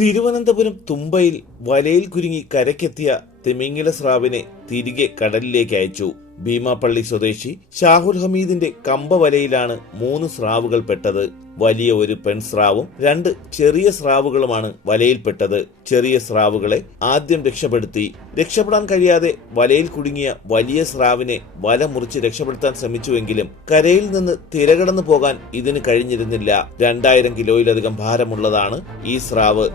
തിരുവനന്തപുരം തുമ്പയിൽ വലയിൽ കുരുങ്ങി കരയ്ക്കെത്തിയ തിമിംഗില സ്രാവിനെ തിരികെ കടലിലേക്ക് അയച്ചു. ഭീമാപ്പള്ളി സ്വദേശി ഷാഹുൽ ഹമീദിന്റെ കമ്പ വലയിലാണ് 3 സ്രാവുകൾ പെട്ടത്. വലിയ ഒരു പെൺസ്രാവും 2 ചെറിയ സ്രാവുകളുമാണ് വലയിൽപ്പെട്ടത്. ചെറിയ സ്രാവുകളെ ആദ്യം രക്ഷപ്പെടുത്തി. രക്ഷപ്പെടാൻ കഴിയാതെ വലയിൽ കുടുങ്ങിയ വലിയ സ്രാവിനെ വല മുറിച്ച് രക്ഷപ്പെടുത്താൻ ശ്രമിച്ചുവെങ്കിലും കരയിൽ നിന്ന് തിരകടന്നു പോകാൻ ഇതിന് കഴിഞ്ഞിരുന്നില്ല. 2000 കിലോയിലധികം ഭാരമുള്ളതാണ് ഈ സ്രാവ്.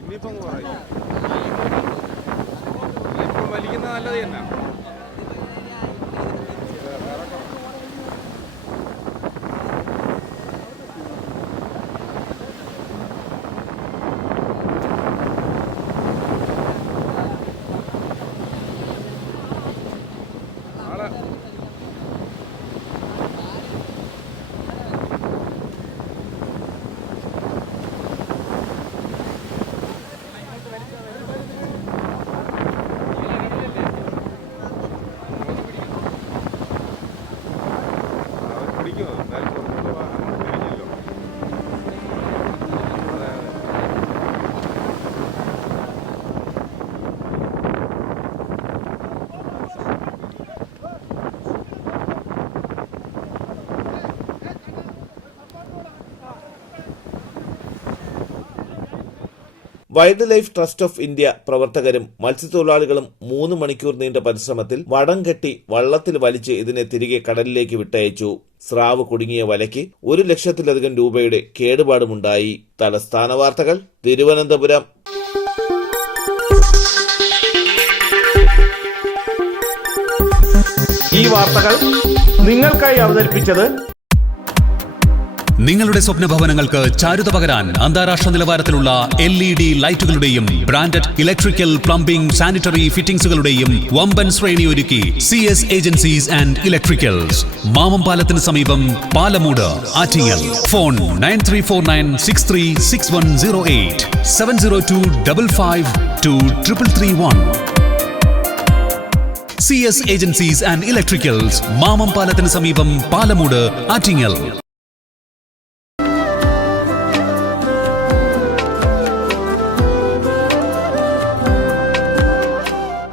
ഇനിയിപ്പം വലിക്കുന്ന നല്ലത് തന്നെ. Wild life trust of India പ്രവർത്തകരും മത്സ്യത്തൊഴിലാളികളും 3 മണിക്കൂർ നീണ്ട പരിശ്രമത്തിൽ വടം കെട്ടി വള്ളത്തിൽ വലിച്ച് ഇതിനെ തിരികെ കടലിലേക്ക് വിട്ടയച്ചു. സ്രാവ് കുടുങ്ങിയ വലയ്ക്ക് 1 ലക്ഷത്തിലധികം രൂപയുടെ കേടുപാടുമുണ്ടായി. തലസ്ഥാന വാർത്തകൾ, തിരുവനന്തപുരം. ഈ വാർത്തകൾ നിങ്ങൾക്കായി അവതരിപ്പിച്ചത് നിങ്ങളുടെ സ്വപ്ന ഭവനങ്ങൾക്ക് ചാരുത പകരാൻ അന്താരാഷ്ട്ര നിലവാരത്തിലുള്ള LED ലൈറ്റുകളുടെയും ബ്രാൻഡഡ് ഇലക്ട്രിക്കൽ, പ്ലംബിംഗ്, സാനിറ്ററി ഫിറ്റിംഗ്സുകളുടെയും വമ്പൻ ശ്രേണി ഒരുക്കി CS ഏജൻസീസ് ആൻഡ് ഇലക്ട്രിക്കൽസ്. മാമംപാലത്തിന് സമീപം, Palamood, Attingal. Phone 9349636108 702552331. CS agencies and electricals, മാമംപാലത്തിന് സമീപം, Palamood, Attingal.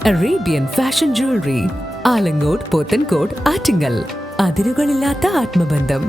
Arabian Fashion Jewelry, Alangode, Pothencode, Attingal. അതിരുകളില്ലാത്ത ആത്മബന്ധം.